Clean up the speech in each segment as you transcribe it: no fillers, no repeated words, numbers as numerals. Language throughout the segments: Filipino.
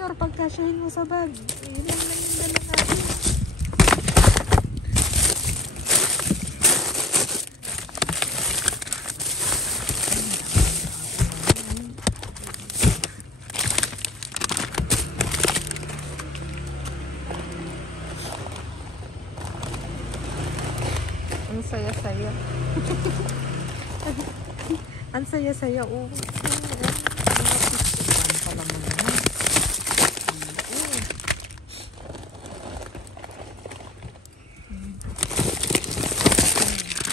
Mayor, pagkasyahin mo sa bag. Yun lang yung dala natin. Ang saya-saya. Ang saya-saya. Oh.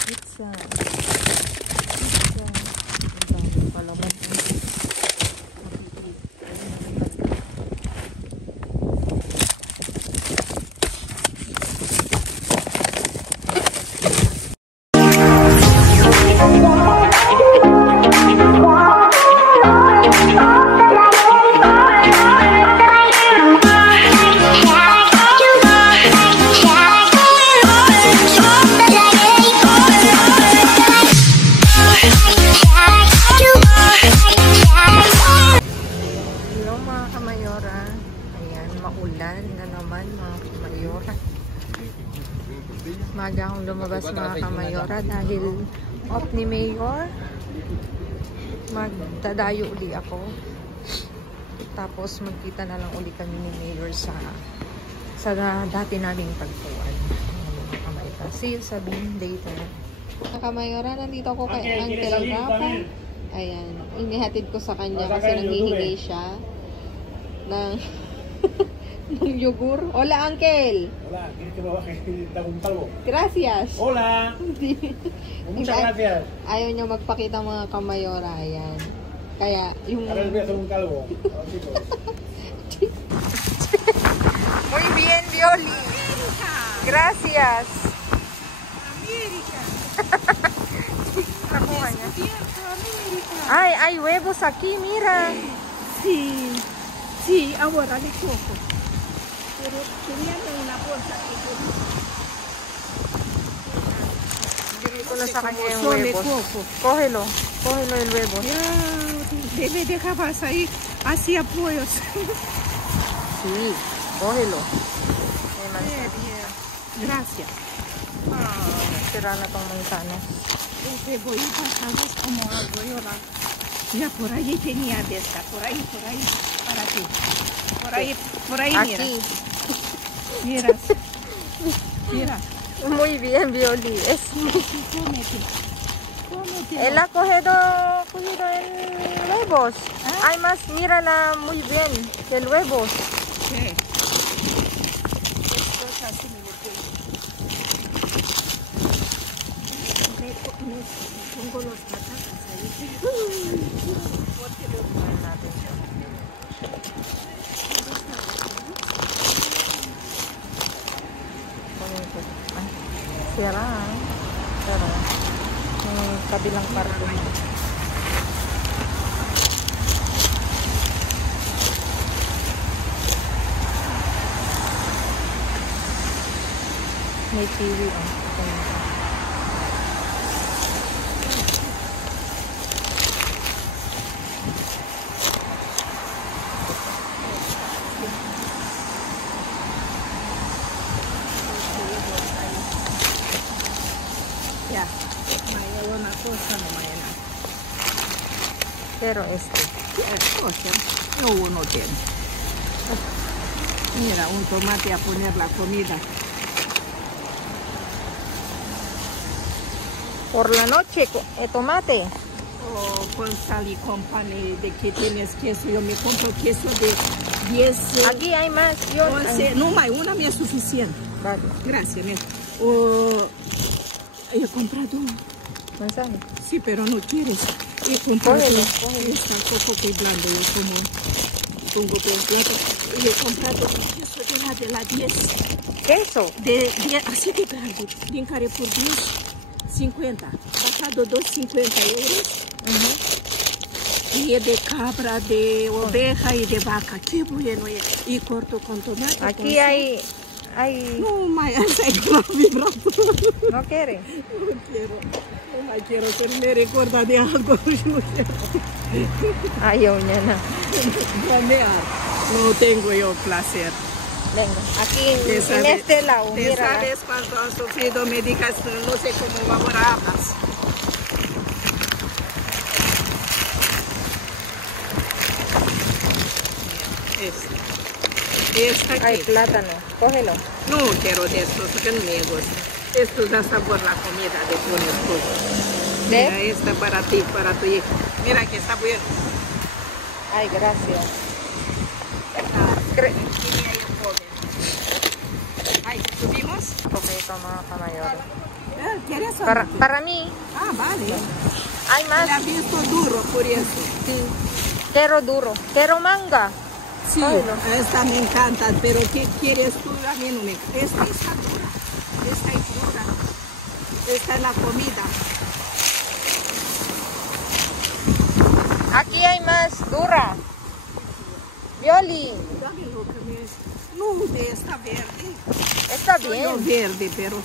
Pizza. Ang dami palaman. Maulan na naman mga kamayora. Maga akong lumabas mga kamayora dahil off ni Mayor. Magdadayo uli ako. Tapos magkita na lang uli kami ni Mayor sa dati naming tagpuan. See you sa later. Mga kamayora, nandito ako kay Uncle Rafa. Ayan, inihatid ko sa kanya kasi nanghihingi siya ng ng yogur. Hola, Uncle. Hola, ¿quieres que me baje un calvo? Gracias. Hola. Muchas gracias. Ayaw niya magpakita mga kamayora. Ayan. Kaya yung... Ahora les voy a hacer un calvo. Muy bien, Violi. Gracias. Nakuha niya. Ay, hay huevos aquí, mira. Sí, sí, ahora le cojo. Pero quería una bolsa que yo... Bigay ko na sa kanya yung huevos. Cógelo. Cógelo el huevo. Ya, debe dejar ahí, así apoyos. Sí, cógelo. Gracias. Sira na tong manzana. Cebollita, ¿sabes cómo hago yo la... Mira, por allí tenía de esta, por ahí, para ti. Por ahí, mira. Aquí. Mira, mira. Muy bien, Violi. Es... Cómete. Él ha cogido el huevos. ¿Ah? Hay más, mírala muy bien, el huevos. ¿Qué? Pongo los patatas ahí. Sira. Pero, yung kabilang karton. May kiwi. Ya, mañana una cosa, no mañana. Pero este. Cosa, no uno tiene. Mira, un tomate a poner la comida. Por la noche, tomate. O con sal y company de que tienes queso. Yo me compro queso de 10. Aquí hay más. Yo, 11. No, más una me es suficiente. Vale. Gracias, mira. O he comprado. Manzana. Sí, pero no quieres. He comprado. Cógelo. Está poco que blando. Yo como pongo con plato. Y he comprado queso de la 10. Queso. De 10, así de grande. Bien care por 10. 50. Bajado 2,50 euros. Y de cabra, de oveja y de vaca. Qué bueno es. Y corto con tomate. Aquí con hay... No, Maya, sé que no vibrato. ¿No quiere? No quiero. No me quiero que me recuerda de algo. Ayaw niya na. Planear. No tengo yo placer. Venga, aquí Te en sabe- este lado, Te mira. sabes cuando has sufrido, me digas, no sé cómo ahora hablas. Esta Hay aquí. plátano, cógelo. No quiero de estos, porque no me gusta. Esto da sabor a la comida de tu esposo. Mira, ¿Ves? esta para ti, para tu hijo. Mira que está bueno. Ay, gracias. Ay, ¿subimos? Poquito más para mayor. ¿Quieres o Para, no? para mí, Ah, vale. hay Me más. ha visto duro por eso. Sí. Quiero duro. Quiero manga. Sí, Cógelo. esta me encanta, pero ¿qué quieres tú? A mí no me encanta. Esta está dura. Esta es dura. Esta es la comida. Aquí hay más dura. Violi. Dame lo que me... No, de esta verde. Está Soy yo bien. verde, pero...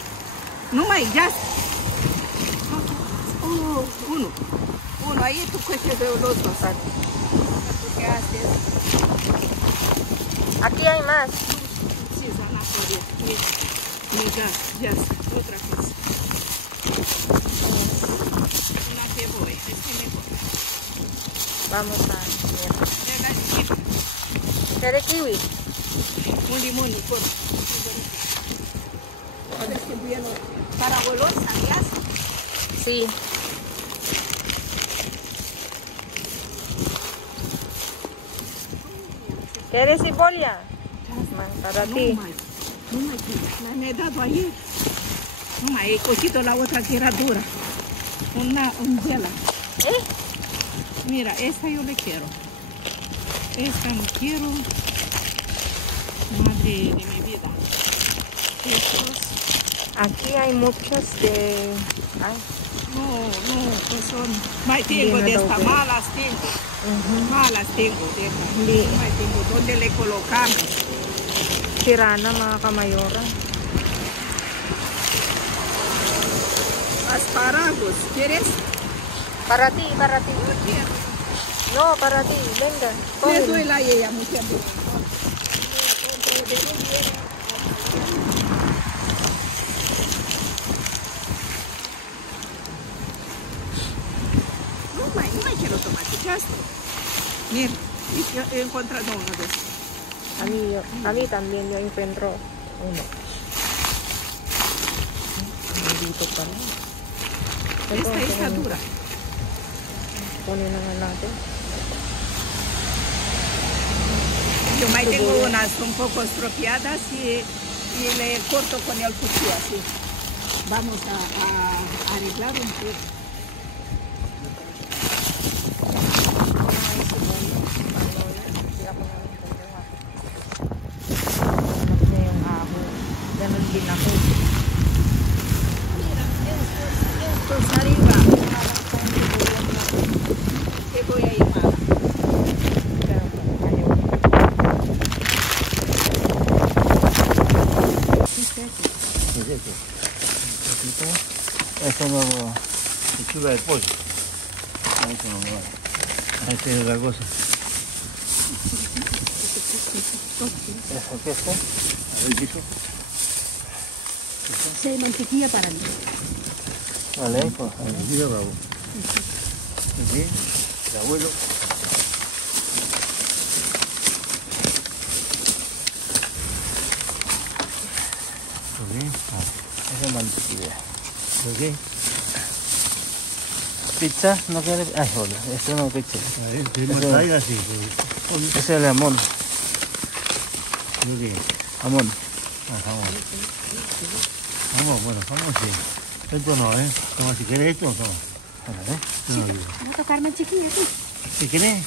No hay ya. Oh, uno. Uno, ahí tú coges de los dos. ¿Tú qué haces? Aquí hay más. Sí, zanahoria. Mira, ya está. Otra cosa. Una cebolla. Este mejor. Vamos a ver. Venga, chica. ¿Quiere kiwi? Un limón y corta. ¿Sabes qué bueno? Para olor, ¿sabías? Sí. ¿Quieres cebolla? Para No, ti. May. No, May, que me he dado ayer. No, May, he cogido la otra que era dura. Un vela. ¿Eh? Mira, esta yo le quiero. Esta no quiero. Madre de mi vida. Estos. Aquí hay muchas de... Ay. No, pues son. May, tengo Dime de lo estas que- malas, tengo. Malas tengo de estas. Di- May, tengo. ¿Dónde le colocamos? Tirana, mga kamayora. Asparagos, ¿quieres? Para ti, para ti. No quiero. No, para ti. Venga. Le cógelo. doy la ella, mujer. No me quiero tomate, ya está. Mira, yo he encontrado uno de estos. A mí también yo encuentro uno. Dito pala. Esta está dura. Kunin na nga natin. Yo me tengo unas un poco estropeadas y le corto con el cuchillo así. Vamos a arreglar un poco. Hanap niya yung aho. Ganon din ako. Mira, estos arriba. Te voy a ir mal. Pero, ayaw. Esto no, lechuga de pollo. Eso no va. Ahí tiene otra cosa. ¿Eso qué está? A ver, chico. Sí, mantequilla para mí. Vale, pues, a ver, mira, bravo. Aquí, el abuelo. Aquí, esa es mantequilla. Aquí. Pizza, ¿no quiere? Ay, hola, esto no es pizza. Eso- así. Ese es el jamón. Yo Jamón. jamón. Jamón, bueno, jamón sí. Esto no, ¿eh? Toma, si quieres esto, toma. Vale. Yo no digo. Voy a tocar mantequilla tú. Si quieres,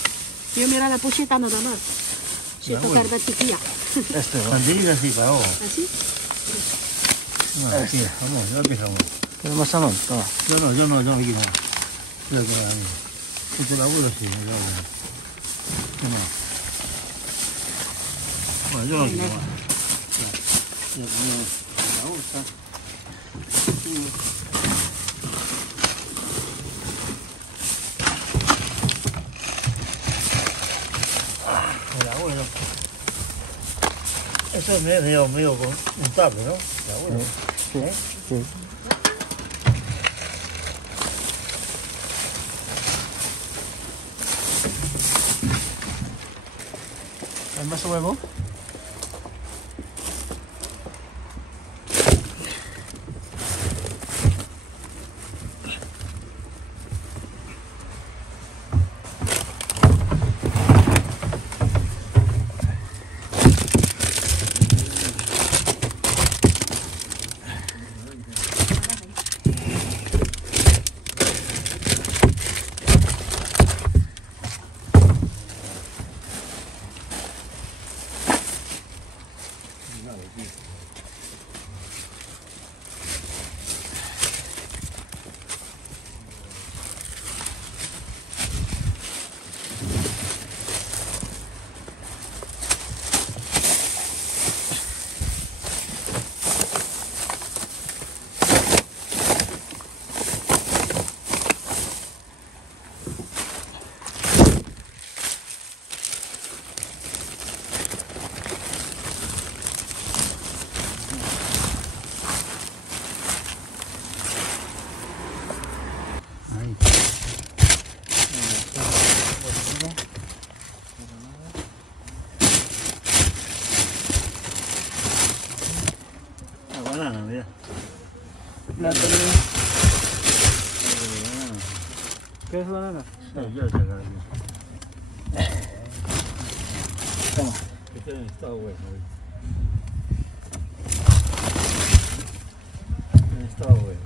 Yo mira la pocheta nada más. Sí, Ya, tocar bueno. mantequilla. Este, ¿no? mantequilla así para vos. Así. No, aquí, jamón, yo aquí jamón. ¿Quieres más jamón? Toma. Yo no quiero más. Yo que a mí. Esto el abuelo sí, el abuelo. Yo no. Bueno, yo no quiero más. Ya, me gusta. El abuelo. Eso es medio untable, ¿no? La abuela. Sí, ¿Eh? sí. ¿Hay más huevo? La banana, mira. ¿Qué es banana? Sí, yo te la digo. Toma. Que tiene estado bueno. Tiene estado bueno.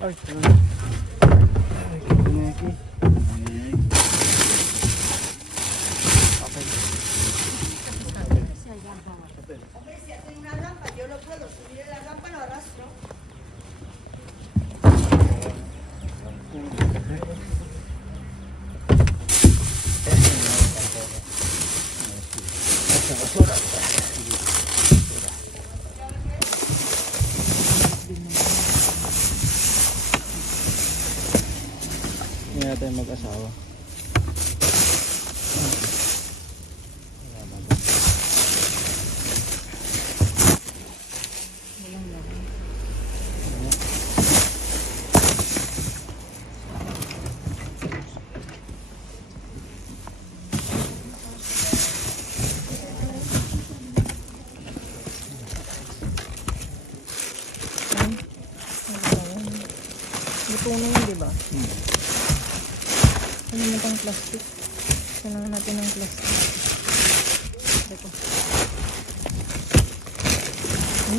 Ay, perdón. Ay, ¿qué tiene aquí? Hindi natin mag-asawa. Luto na yun, diba? Ano naman itong plastic? Kailangan natin ng plastic. Ito.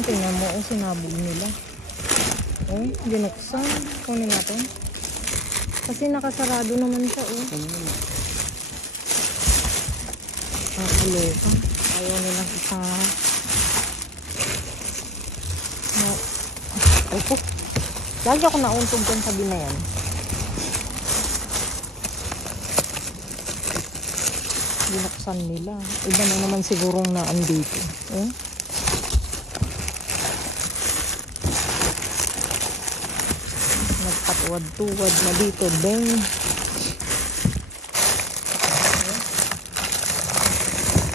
Tingnan mo, sinabog nila. Binuksan. Kunin natin. Kasi nakasarado naman siya, Nakakaloka. Ayaw nilang isa. No. Opo. Lagi ako nauntog dyan sa binayan. Binuksan nila. Iba na naman sigurong na andito. Nagpatuwad-tuwad na dito, deng.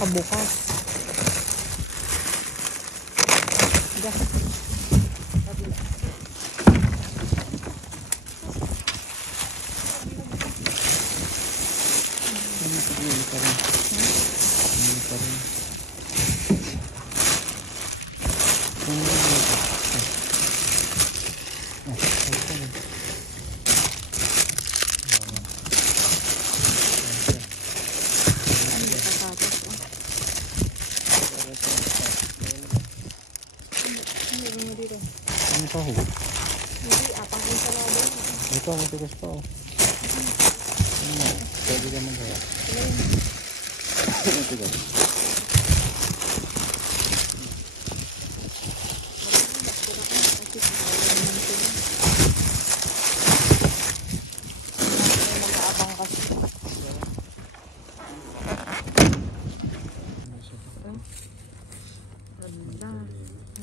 Kabukas. Diyan. Ano pa ho? Hindi, apang ensalada. Ito, matigas pa oh. Pwede ka magawa. Matigas.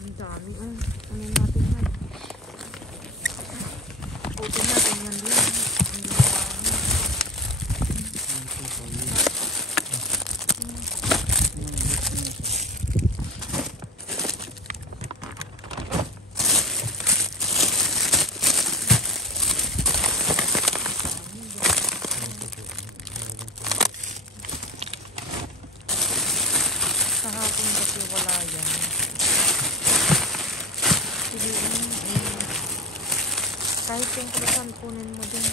Ang dami. kasi wala yan. Sige, kahit yung krusan, kunin mo din.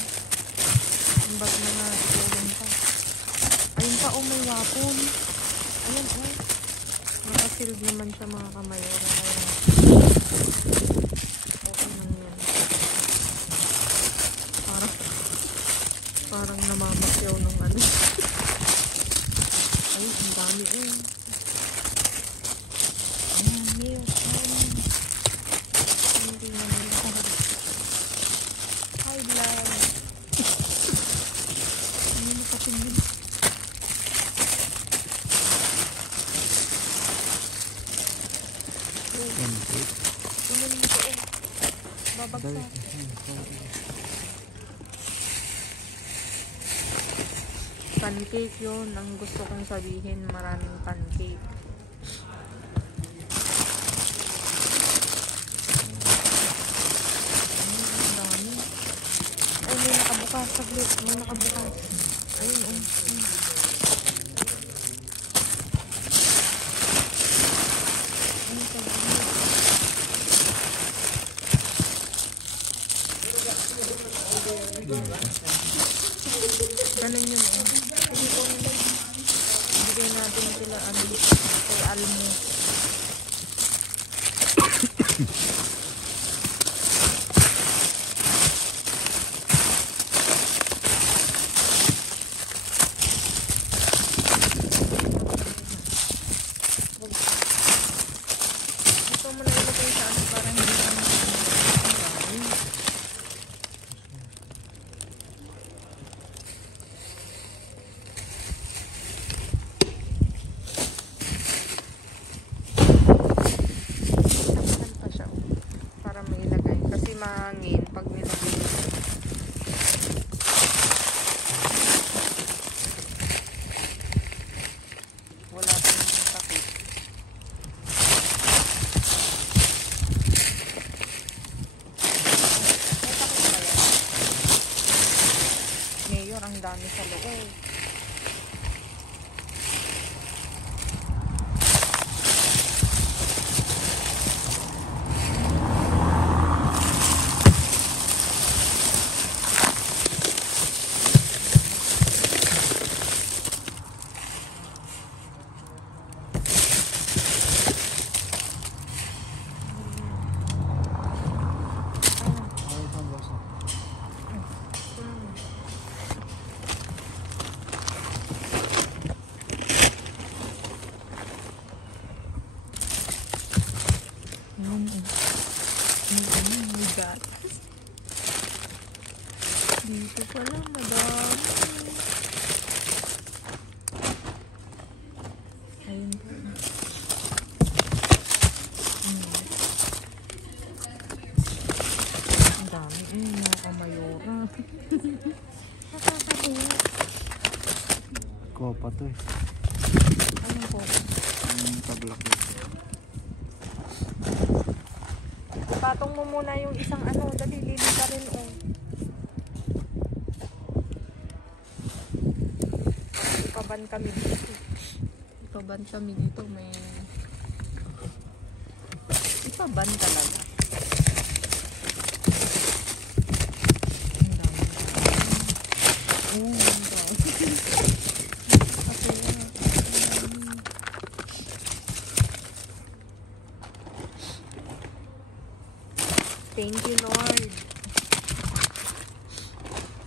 Ba't mo na itulong pa? Ayun pa, oh, may wapon. Ayan, oh. Nakasilid naman siya, mga kamayora. Okay lang yan. Parang namamasyaw nung ano. Ayun, ang dami, eh. Ayan, Mayor. Hindi na nila. Hi, vlog. Ano na katingin? Kunin mo ko, eh. Babagsak. Pancake yun. Ang gusto kong sabihin, maraming pancake. Ang dami. Ay, may nakabukas. Saglit. May nakabukas. Ayun, oh. Ganun yun, eh. Sige po nila. Bigay natin sila kay Almo. Ito mo na ilagay sa ano para hindi ka mahangin pag nilagay ito. Wala pang takip. May takip ba yan? Mayor, ang dami sa loob. Dito pala, madami. Ayun po. Ang dami. Mga kamayora. Nakakatuwa. Kopa to, eh. Anong po? Ang tablak. Patong mo muna yung isang ano. Dali, lili ka rin, oh. Ipaban kami dito. Ipaban kami dito. May ipaban talaga. Ang dami. Oh, ang dami. Thank you, Lord.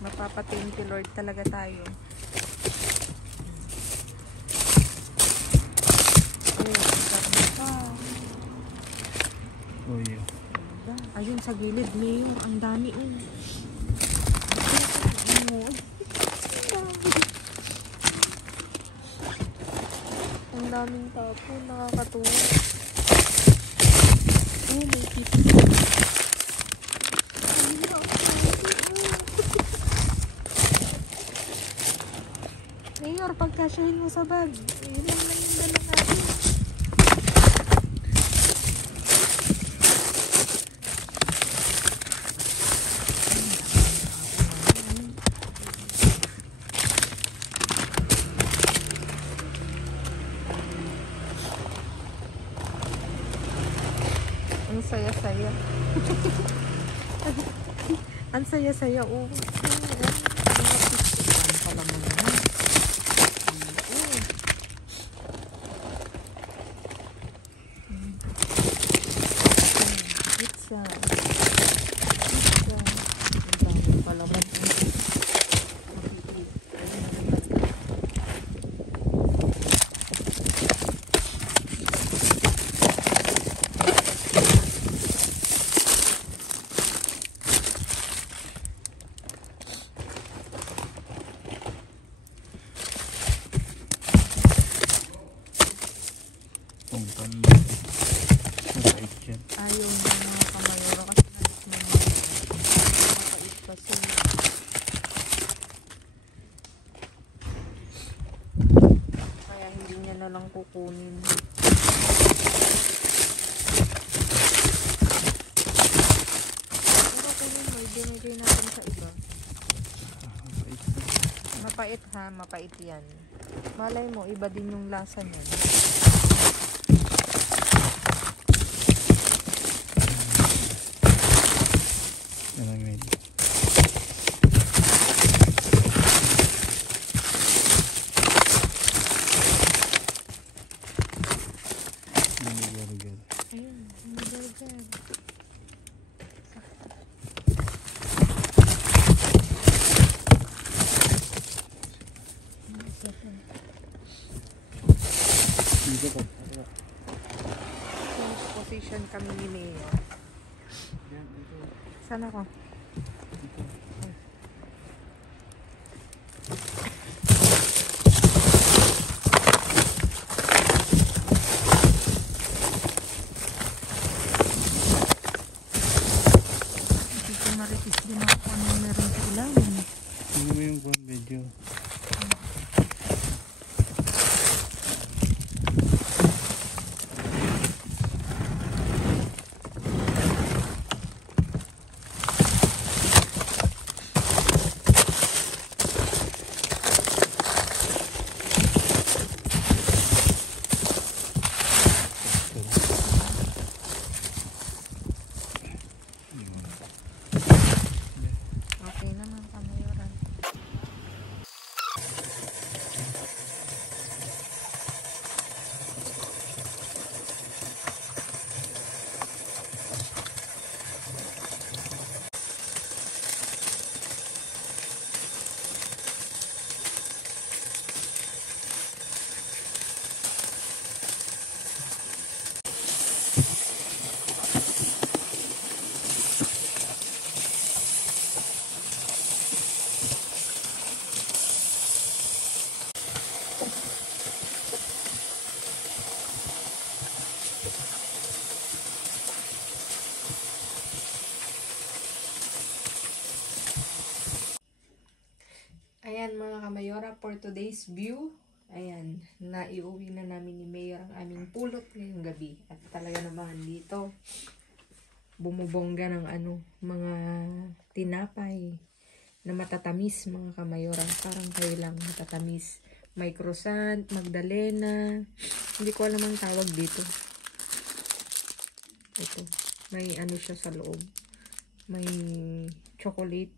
Mapapa-thank you, Lord, talaga tayo. Oh, yeah. Ayun sa gilid, Mayo. Ang dami, oh. Ang daming tapo. Nakakatuwa. Oh, may kita. Mayor, pagkasyahin mo sa bag. Yun lang yung dala natin. saya-saya. Ang saya-saya. Oh. Pala mo naman. Pizza. Ang dami pala mo. Ayaw na mga kamayora kasi napakait kasi. Kaya hindi niya na lang kukunin. Pero kunin mo, ibinigay natin sa iba. Mapait ha, mapait yan. Malay mo, iba din yung lasa niyan. Ayun, burger. Position kami ni Mayo. Saan ako? Maritis din ako kung ano meron sa ilalim. Ano mo yung video? Okay naman, kamayora. Ayan mga kamayora, for today's view, ayan, naiuwi na namin ni Mayor ang aming pulot ngayong gabi. At talaga naman dito, bumubongga ng mga tinapay na matatamis mga kamayora. Parang kayo lang matatamis. May croissant, magdalena, hindi ko alam ang tawag dito. Ito, may siya sa loob. May chocolate.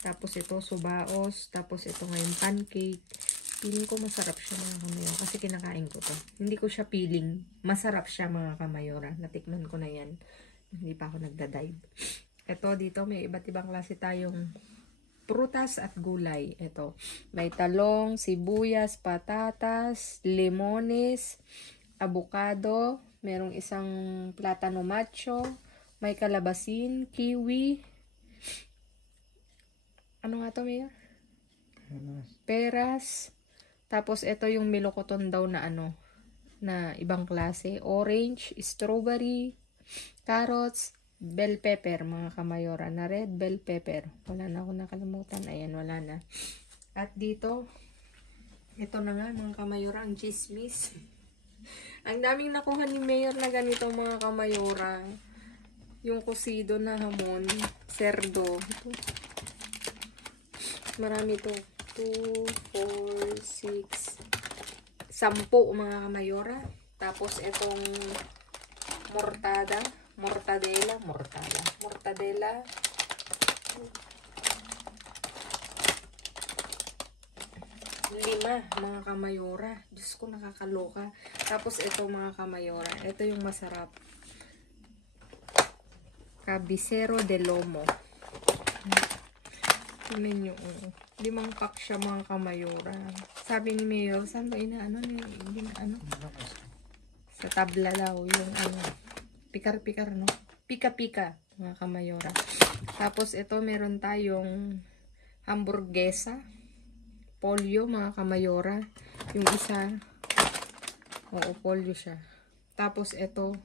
Tapos ito, subaos. Tapos ito ngayon, pancake. Piling ko masarap siya mga kamayora. Kasi kinakain ko to. Hindi ko siya piling. Masarap siya mga kamayora. Natikman ko na yan. Hindi pa ako nagda-dive. Ito dito, may iba't ibang klase tayong prutas at gulay. Ito, may talong, sibuyas, patatas, limones, avocado. Merong isang platano macho. May kalabasin, kiwi. Ano nga to, Mayor? Peras. Tapos, ito yung milokoton daw na na ibang klase. Orange, strawberry, carrots, bell pepper, mga kamayora. Na red bell pepper. Wala na ako nakalimutan. Ayan, wala na. At dito, ito na nga, mga kamayora, ang chismis. Ang daming nakuha ni Mayor na ganito, mga kamayora. Yung kusido na hamon, cerdo. Ito. Marami to. 2, 4, 6, 10 mga kamayora. Tapos itong mortada. Mortadela. Lima, mga kamayora. Diyos ko, nakakaloka. Tapos ito, mga kamayora. Ito yung masarap. Cabicero de lomo. Tingnan nyo. 5 pack siya, mga kamayora. Sabi ni Mayor, saan ba inaano? Sa tabla daw. Yung pikar-pikar, no? Pika-pika, mga kamayora. Tapos ito, meron tayong hamburguesa. Pollo, mga kamayora. Yung isa, oo, pollo siya. Tapos ito,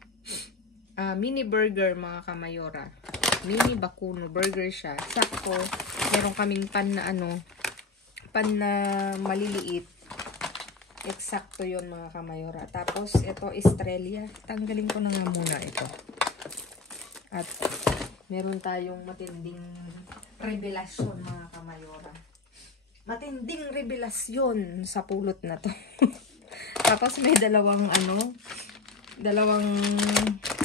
mini burger, mga kamayora. Mini bakuno, burger siya. Sakto, meron kaming pan na maliliit. Eksakto yun, mga kamayora. Tapos ito, Estrella. Tanggalin ko na nga muna ito. At meron tayong matinding revelasyon, mga kamayora. Matinding revelasyon sa pulot na to. Tapos may dalawang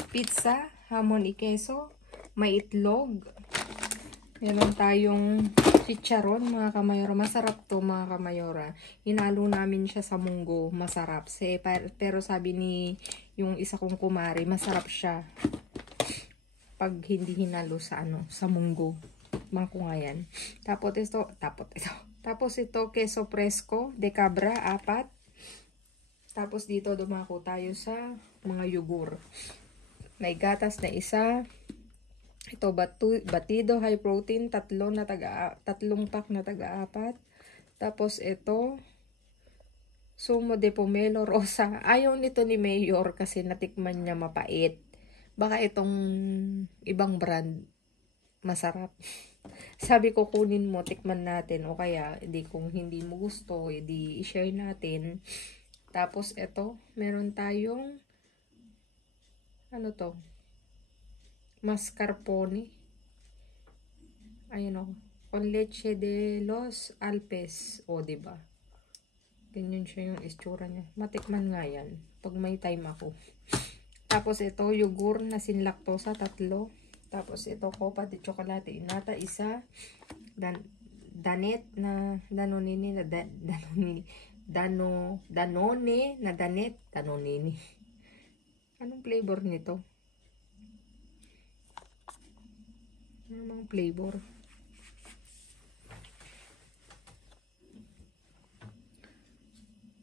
pizza, hamon y queso, may itlog. Meron tayong chicharon, mga kamayora. Masarap to, mga kamayora. Hinalo namin siya sa munggo. Masarap. Pero sabi ni yung isa kong kumari, masarap siya pag hindi hinalo sa sa munggo. Mangko nga yan. Tapos ito, queso fresco de cabra, 4. Tapos dito, dumako tayo sa mga yugur. May gatas na isa. Ito, batido, high protein, 3 pack na taga-4. Tapos ito, sumo de pomelo rosa. Ayaw nito ni Mayor kasi natikman niya mapait. Baka itong ibang brand, masarap. Sabi ko, kunin mo, tikman natin. O kaya, kung hindi mo gusto, i-share natin. Tapos ito, meron tayong mascarpone. Ayun o. Con leche de los Alpes. O, diba? Ganyan siya yung istura niya. Matikman nga yan. Pag may time ako. Tapos ito, yogurt na sin lactosa, 3. Tapos ito, copa de chocolate inata, 1. Danet na Danone na Danone. Anong flavor nito? Anong flavor?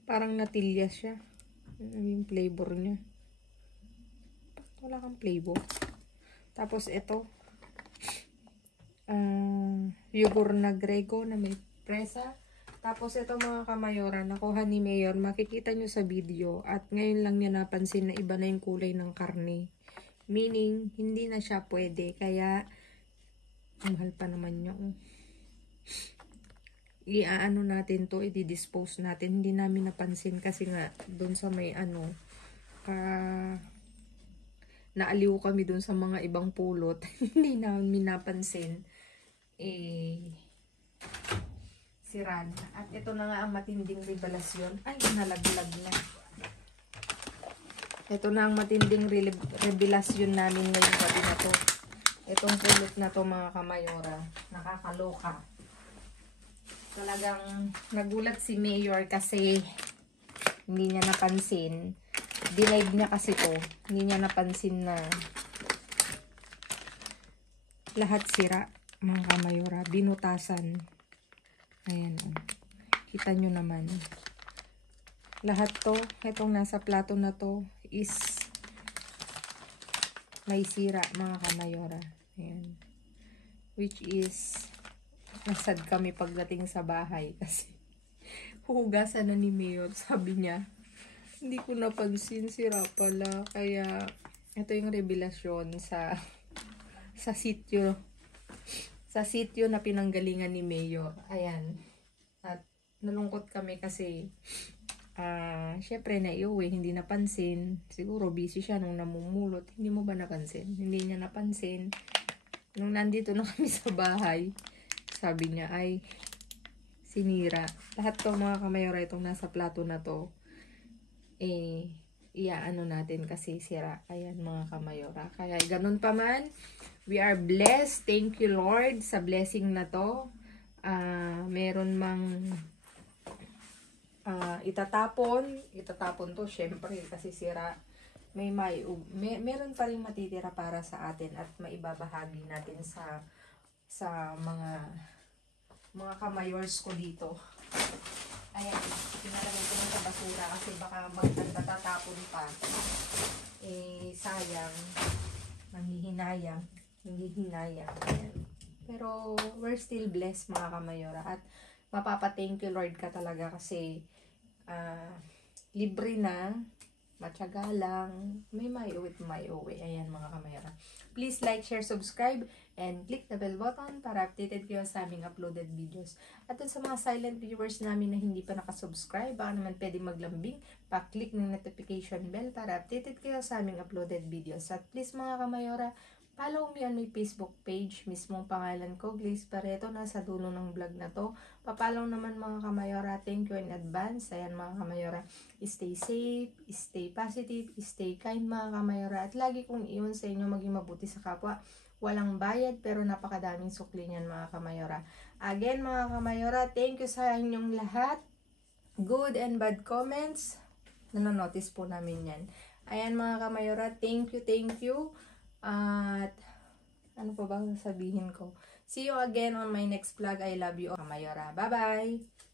Parang natilya siya. Ano yung flavor niya? Wala kang flavor. Tapos ito, yogurt na grego na may presa. Tapos ito, mga kamayora, nakuha ni Mayor. Makikita nyo sa video. At ngayon lang niya napansin na iba na yung kulay ng karne. Meaning, hindi na siya pwede. Kaya, mahal pa naman niya. I-ano natin to, i-dispose natin. Hindi namin napansin kasi nga, doon sa may naaliw kami dun sa mga ibang pulot. Hindi namin napansin. Siran. At ito na nga ang matinding revelasyon. Ay, nalaglag na. Ito na ang matinding revelasyon namin ngayong gabi na to. Itong pulot na to, mga kamayora. Nakakaloka. Talagang nagulat si Mayor kasi hindi niya napansin. Delive niya kasi to. Hindi niya napansin na lahat sira, mga kamayora. Binutasan. Ayan. Kita nyo naman. Lahat to, itong nasa plato na to is may sira, mga kamayora. Ayan. Which is nasad kami pagdating sa bahay kasi hugasan na ni Mayor. Sabi niya, hindi ko napansin, sira pala. Kaya, ito yung revelasyon sa sityo. Sa sityo na pinanggalingan ni Mayor. Ayan. At nalungkot kami kasi, syempre naiuwi, hindi napansin. Siguro busy siya nung namumulot. Hindi mo ba napansin? Hindi niya napansin. Nung nandito na kami sa bahay, sabi niya, ay, sinira. Lahat to, mga kamayora, itong nasa plato na to, iaano natin kasi sira. Ayan mga kamayora. Kaya ganun pa man, we are blessed. Thank you Lord sa blessing na to. Meron mang itatapon to syempre kasi sira. Meron pa rin matitira para sa atin at maibabahagi natin sa mga kamayors ko dito. Ayan, pinalagay ko na sa basura kasi baka magtatapon pa. Sayang. Nanghihinayang. Ayan. Pero, we're still blessed mga kamayora. At mapapa-thank you Lord ka talaga kasi libre na, matyaga lang, may uwi. Ayan mga kamayora. Please like, share, subscribe, and click the bell button para updated kayo sa aming uploaded videos. At sa mga silent viewers namin na hindi pa nakasubscribe, baka naman pwede maglambing, pa-click ng notification bell para updated kayo sa aming uploaded videos. At please mga kamayora, follow me on my Facebook page, mismong pangalan ko, Glaze Barreto, nasa dulo ng vlog na to. Papalaw naman mga kamayora, thank you in advance. Ayan mga kamayora, stay safe, stay positive, stay kind mga kamayora. At lagi kong iyon sa inyo maging mabuti sa kapwa. Walang bayad pero napakadaming sukli niyan mga kamayora. Again mga kamayora, thank you sa inyong lahat. Good and bad comments, nanonotice po namin yan. Ayan mga kamayora, thank you. At ano pa ba sabihin ko? See you again on my next vlog. I love you, Kamayora. Bye-bye!